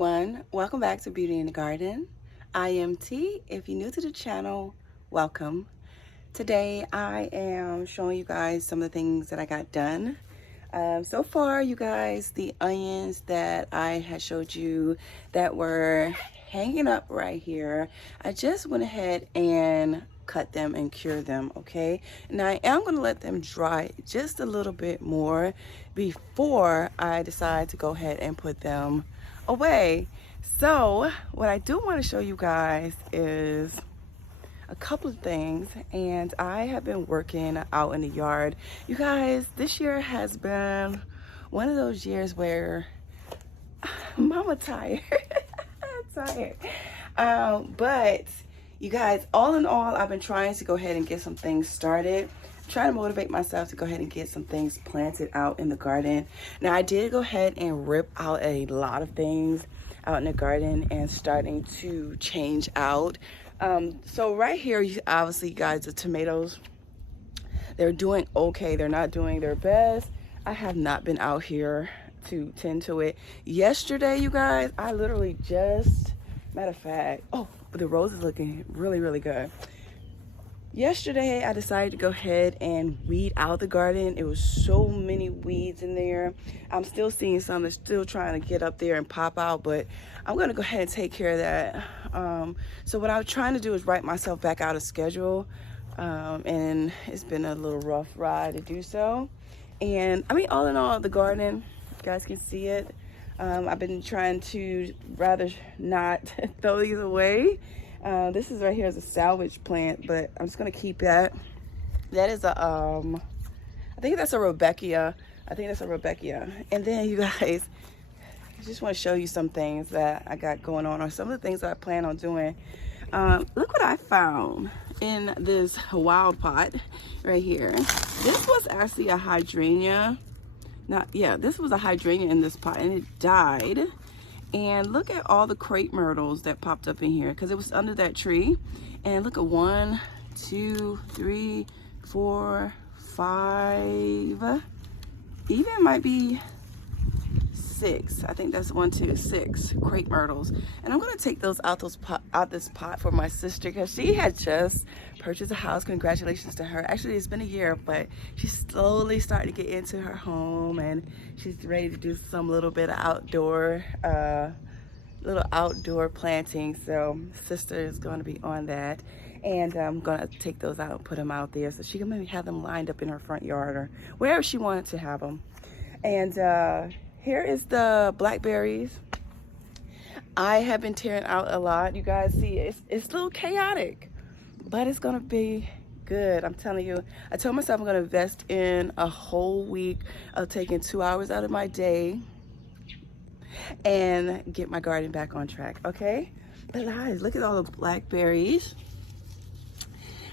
everyone, welcome back to Beauty in the Garden. I am T. If you're new to the channel, welcome. Today I am showing you guys some of the things that I got done. So far, you guys, the onions that I had showed you that were hanging up right here, I just went ahead and cut them and cure them, okay? And I am going to let them dry just a little bit more before I decide to go ahead and put them away. So what I do want to show you guys is a couple of things, and I have been working out in the yard. You guys, this year has been one of those years where mama tired. I'm tired. But you guys, all in all, I've been trying to go ahead and get some things started. Trying to motivate myself to go ahead and get some things planted out in the garden. Now, I did go ahead and rip out a lot of things out in the garden and starting to change out. So right here, obviously, guys, the tomatoes, they're doing okay. They're not doing their best. I have not been out here to tend to it. Yesterday, you guys, I literally just, matter of fact, oh, but the rose is looking really, really good. Yesterday, I decided to go ahead and weed out the garden. It was so many weeds in there. I'm still seeing some that's still trying to get up there and pop out, but I'm gonna go ahead and take care of that. So what I'm trying to do is write myself back out of schedule. And it's been a little rough ride to do so. And I mean, all in all, the garden, you guys can see it. I've been trying to rather not throw these away. This is right here is a salvage plant, but I'm just gonna keep that. That is a, I think that's a Rebecca. And then you guys, I just want to show you some things that I got going on, or some of the things that I plan on doing. Look what I found in this wild pot right here. This was actually a hydrangea. This was a hydrangea in this pot, and it died. And look at all the crepe myrtles that popped up in here, because it was under that tree. And look at 1, 2, 3, 4, 5, even might be 6. I think that's 1, 2, 6 crepe myrtles. And I'm gonna take those out this pot for my sister, because she had just purchased a house. Congratulations to her. Actually, it's been a year, but she's slowly starting to get into her home, and she's ready to do some little bit of outdoor planting. So sister is going to be on that, and I'm gonna take those out and put them out there so she can maybe have them lined up in her front yard or wherever she wanted to have them. And here is the blackberries. I have been tearing out a lot. You guys see, it's a little chaotic, but it's gonna be good. I'm telling you, I told myself I'm gonna invest in a whole week of taking 2 hours out of my day and get my garden back on track, okay? But guys, look at all the blackberries.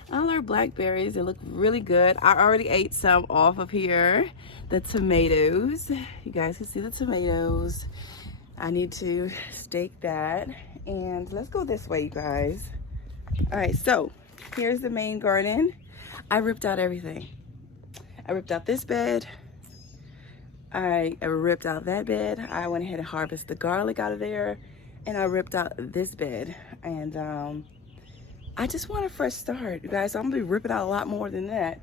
All our blackberries, they look really good. I already ate some off of here. The tomatoes, you guys can see the tomatoes. I need to stake that. And let's go this way, you guys. All right, so here's the main garden. I ripped out everything. I ripped out this bed. I ripped out that bed. I went ahead and harvested the garlic out of there. And I ripped out this bed. And I just want a fresh start, you guys. So I'm gonna be ripping out a lot more than that.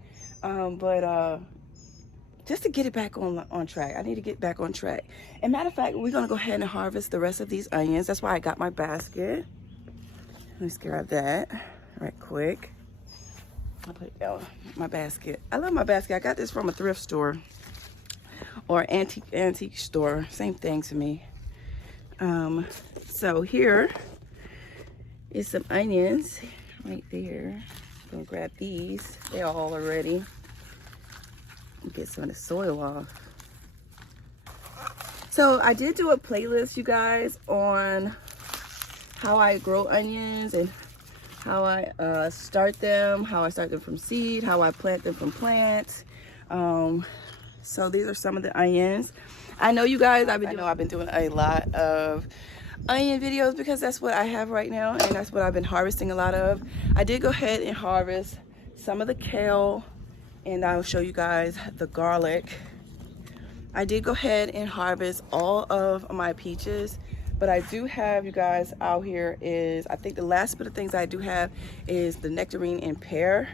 Just to get it back on track. I need to get back on track. And matter of fact, we're gonna go ahead and harvest the rest of these onions. That's why I got my basket. Let's grab that right quick. I'll put it down, my basket. I love my basket. I got this from a thrift store or antique store. Same thing to me. So here is some onions right there. I'm gonna grab these. They're all ready. Get some of the soil off. So I did do a playlist, you guys, on how I grow onions and how I start them from seed, how I plant them from plants. So these are some of the onions. I know you guys, I've been doing a lot of onion videos because that's what I have right now, and that's what I've been harvesting a lot of. I did go ahead and harvest some of the kale, and I'll show you guys the garlic. I did go ahead and harvest all of my peaches. But I do have, you guys, out here is, I think the last bit of things I do have is the nectarine and pear.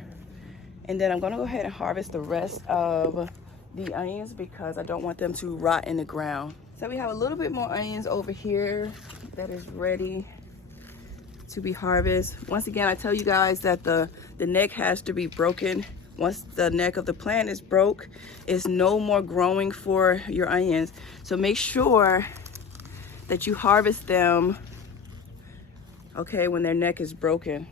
And then I'm gonna go ahead and harvest the rest of the onions because I don't want them to rot in the ground. So we have a little bit more onions over here that is ready to be harvested. Once again, I tell you guys that the neck has to be broken. Once the neck of the plant is broke, it's no more growing for your onions. So make sure that you harvest them, okay, when their neck is broken.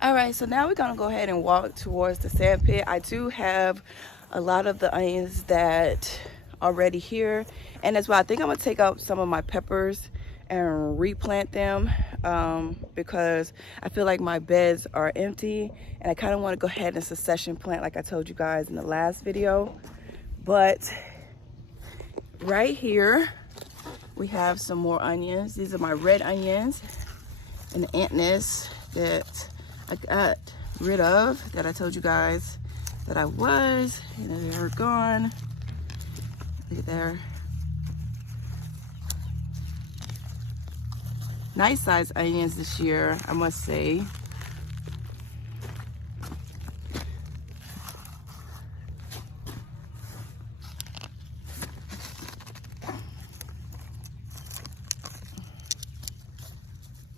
All right, so now we're gonna go ahead and walk towards the sand pit. I do have a lot of the onions that are already here. And as well, I think I'm gonna take out some of my peppers and replant them because I feel like my beds are empty and I kind of want to go ahead and succession plant like I told you guys in the last video. But right here, we have some more onions. These are my red onions and the ant nest that I got rid of, that I told you guys that I was, and they're gone. Look at there. Nice size onions this year, I must say.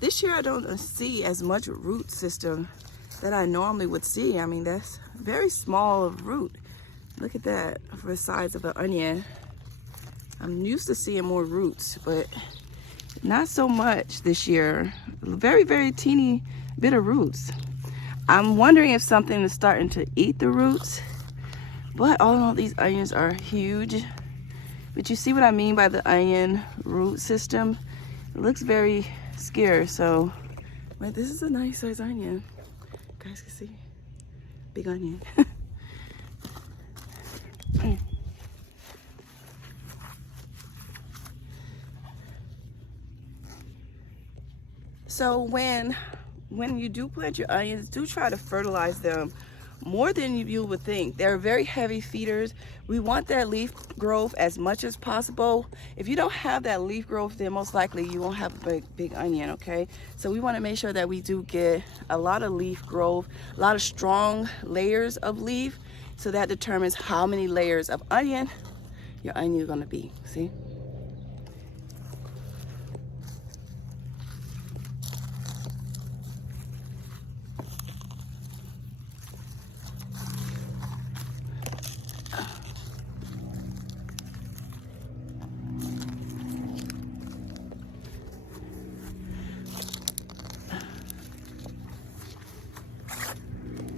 This year I don't see as much root system that I normally would see. I mean, that's very small root. Look at that for the size of an onion. I'm used to seeing more roots, but not so much this year. Very, very teeny bit of roots. I'm wondering if something is starting to eat the roots, but all in all, these onions are huge. But you see what I mean by the onion root system? It looks very scarce. So, wait, this is a nice size onion. You guys can see, big onion. So when you do plant your onions, do try to fertilize them more than you would think. They're very heavy feeders. We want that leaf growth as much as possible. If you don't have that leaf growth, then most likely you won't have a big onion, okay? So we want to make sure that we do get a lot of leaf growth, a lot of strong layers of leaf, so that determines how many layers of onion your onion is going to be. See?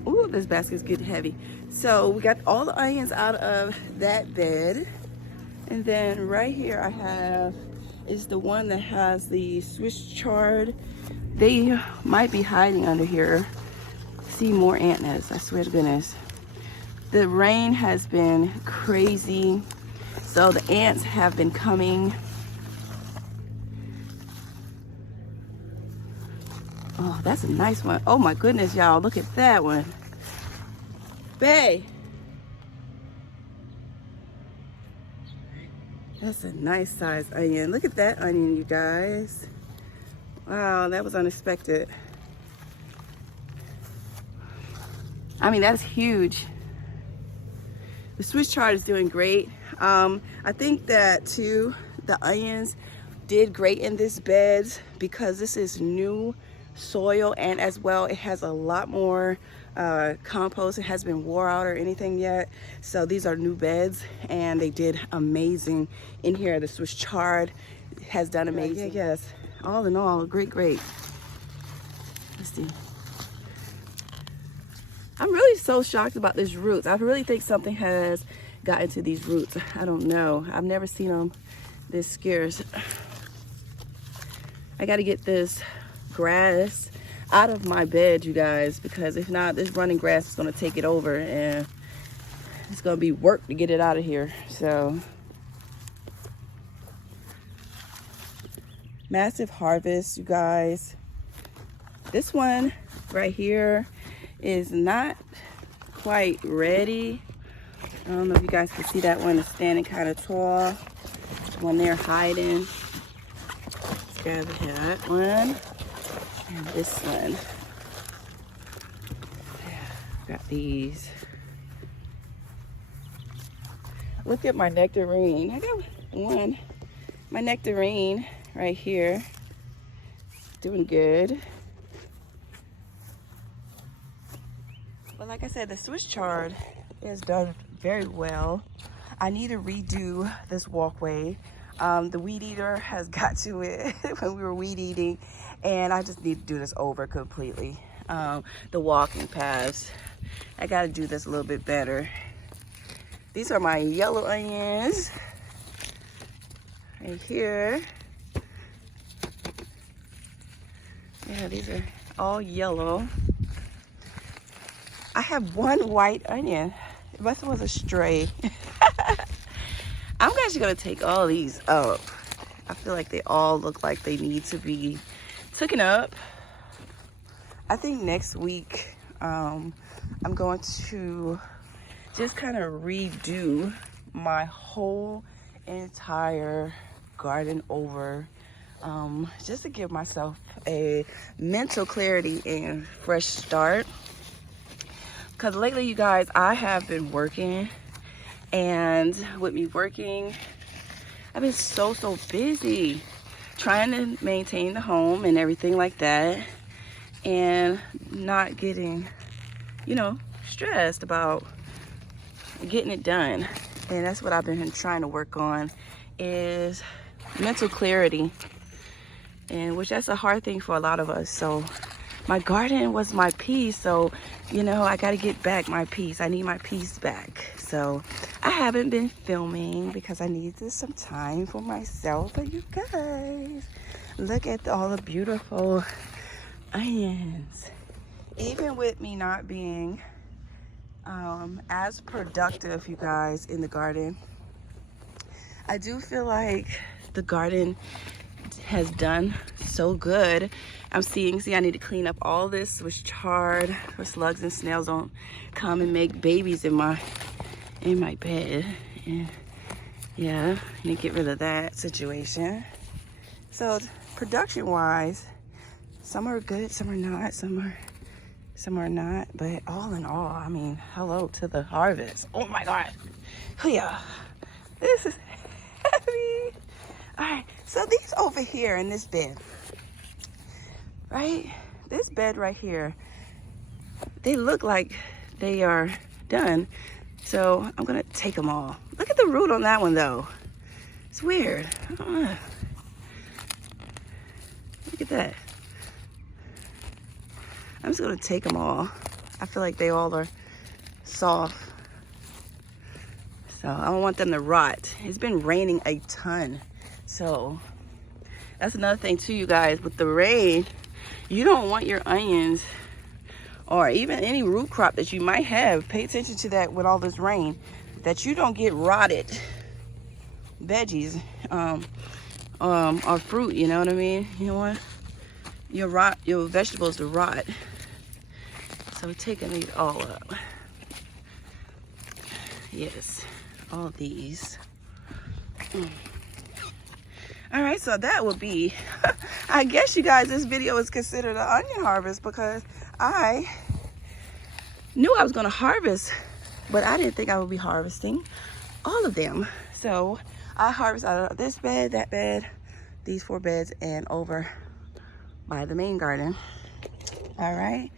Ooh, this basket's getting heavy. So we got all the onions out of that bed. And then right here I have is the one that has the Swiss chard. They might be hiding under here. See more ant nests, I swear to goodness. The rain has been crazy, so the ants have been coming. Oh, that's a nice one. Oh my goodness, y'all, look at that one. Bae. That's a nice size onion. Look at that onion, you guys. Wow, that was unexpected. I mean, that's huge. The Swiss chard is doing great. I think that too, the onions did great in this bed because this is new soil, and as well it has a lot more compost. It hasn't been wore out or anything yet, so these are new beds and they did amazing in here. The Swiss chard has done amazing. Yes, all in all, great. Let's see. I'm really so shocked about these roots. I really think something has got into these roots. I don't know, I've never seen them this scarce. I got to get this grass out of my bed, you guys, because if not, this running grass is going to take it over and it's going to be work to get it out of here. So massive harvest, you guys. This one right here is not quite ready, I don't know if you guys can see that one is standing kind of tall. One there hiding. Let's grab that one and this one. Got these. Look at my nectarine. I got one. My nectarine right here. Doing good. But like I said, the Swiss chard is done very well. I need to redo this walkway. The weed eater has got to it when we were weed eating, and I just need to do this over completely. The walking paths, I got to do this a little bit better. These are my yellow onions right here. Yeah, these are all yellow. I have one white onion. It must have was a stray. I'm actually gonna take all these up. I feel like they all look like they need to be taken up. I think next week I'm going to just kind of redo my whole entire garden over, just to give myself a mental clarity and fresh start. Because lately, you guys, I have been working, and with me working, I've been so busy trying to maintain the home and everything like that, and not getting, you know, stressed about getting it done. And that's what I've been trying to work on, is mental clarity, and which that's a hard thing for a lot of us. So my garden was my peace, so you know, I got to get back my peace. I need my peace back. So I haven't been filming because I needed some time for myself. But you guys, look at all the beautiful onions. Even with me not being as productive, you guys, in the garden, I do feel like the garden has done so good. I'm seeing, see, I need to clean up all this with chard for slugs and snails don't come and make babies in my bed. And yeah, I need to get rid of that situation. So production wise, some are good, some are not, some are not, but all in all, I mean, hello to the harvest. Oh my God. Yeah, this is heavy. All right, so these over here in this bed, right? This bed right here, they look like they are done. So I'm gonna take them all. Look at the root on that one though. It's weird. Look at that. I'm just gonna take them all. I feel like they all are soft. So I don't want them to rot. It's been raining a ton. So that's another thing too, you guys, with the rain, you don't want your onions or even any root crop that you might have, pay attention to that with all this rain, that you don't get rotted veggies or fruit, you know what I mean? You don't want your vegetables to rot. So we're taking these all up. Yes, all these. All right, so that would be, I guess you guys, this video is considered an onion harvest, because I knew I was gonna harvest, but I didn't think I would be harvesting all of them. So I harvest out of this bed, that bed, these 4 beds, and over by the main garden. All right,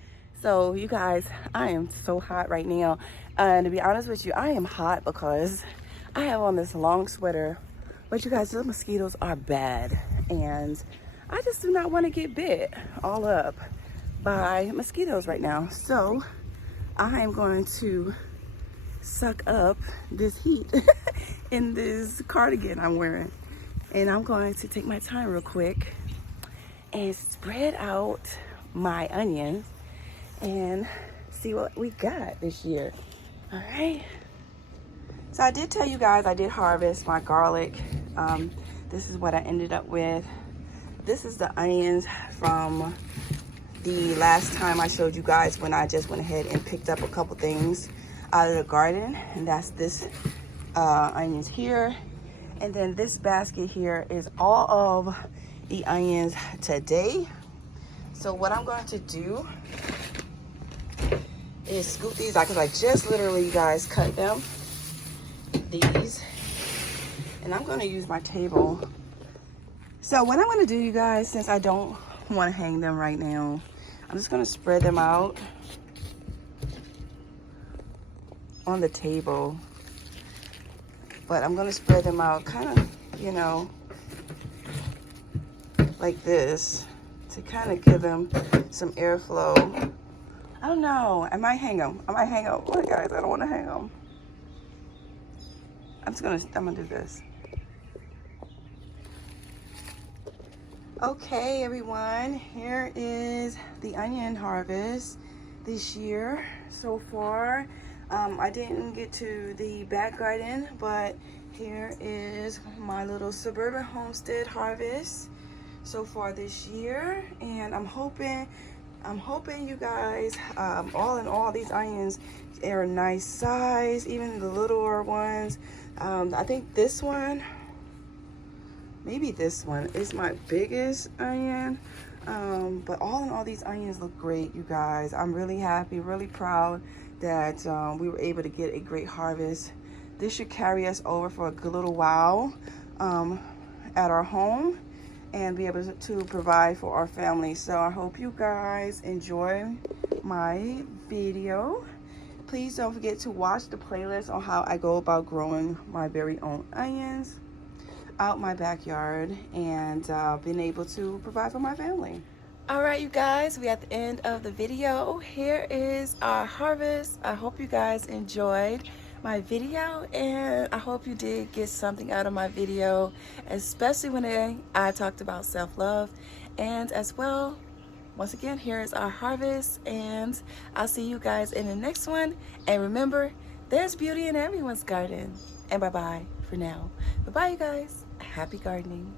so you guys, I am so hot right now. And to be honest with you, I am hot because I have on this long sweater. But you guys, the mosquitoes are bad, and I just do not want to get bit all up by mosquitoes right now. So I am going to suck up this heat in this cardigan I'm wearing. And I'm going to take my time real quick and spread out my onions and see what we got this year. All right. So I did tell you guys I did harvest my garlic. This is what I ended up with. This is the onions from the last time I showed you guys when I just went ahead and picked up a couple things. out of the garden, and that's this onions here. And then this basket here is all of the onions today. So what I'm going to do is scoop these out, because I just literally, you guys, cut them, these, and I'm going to use my table. So what I'm going to do, you guys, since I don't want to hang them right now, I'm just going to spread them out on the table. But I'm going to spread them out kind of, you know, like this, to kind of give them some airflow. I don't know. I might hang them. I might hang them. Look, guys, I don't want to hang them. I'm gonna do this. Okay, everyone, here is the onion harvest this year so far. I didn't get to the back garden, but here is my little suburban homestead harvest so far this year, and I'm hoping you guys, all in all, these onions are a nice size, even the littler ones. I think this one, maybe this one is my biggest onion, but all in all, these onions look great, you guys. I'm really happy, really proud that we were able to get a great harvest. This should carry us over for a good little while at our home, and be able to provide for our family. So I hope you guys enjoy my video. Please don't forget to watch the playlist on how I go about growing my very own onions out my backyard, and being able to provide for my family. All right, you guys, we're at the end of the video. Here is our harvest. I hope you guys enjoyed my video, and I hope you did get something out of my video, especially when I talked about self-love. And as well, once again, here is our harvest, and I'll see you guys in the next one. And remember, there's beauty in everyone's garden. And bye-bye for now. Bye-bye, you guys. Happy gardening.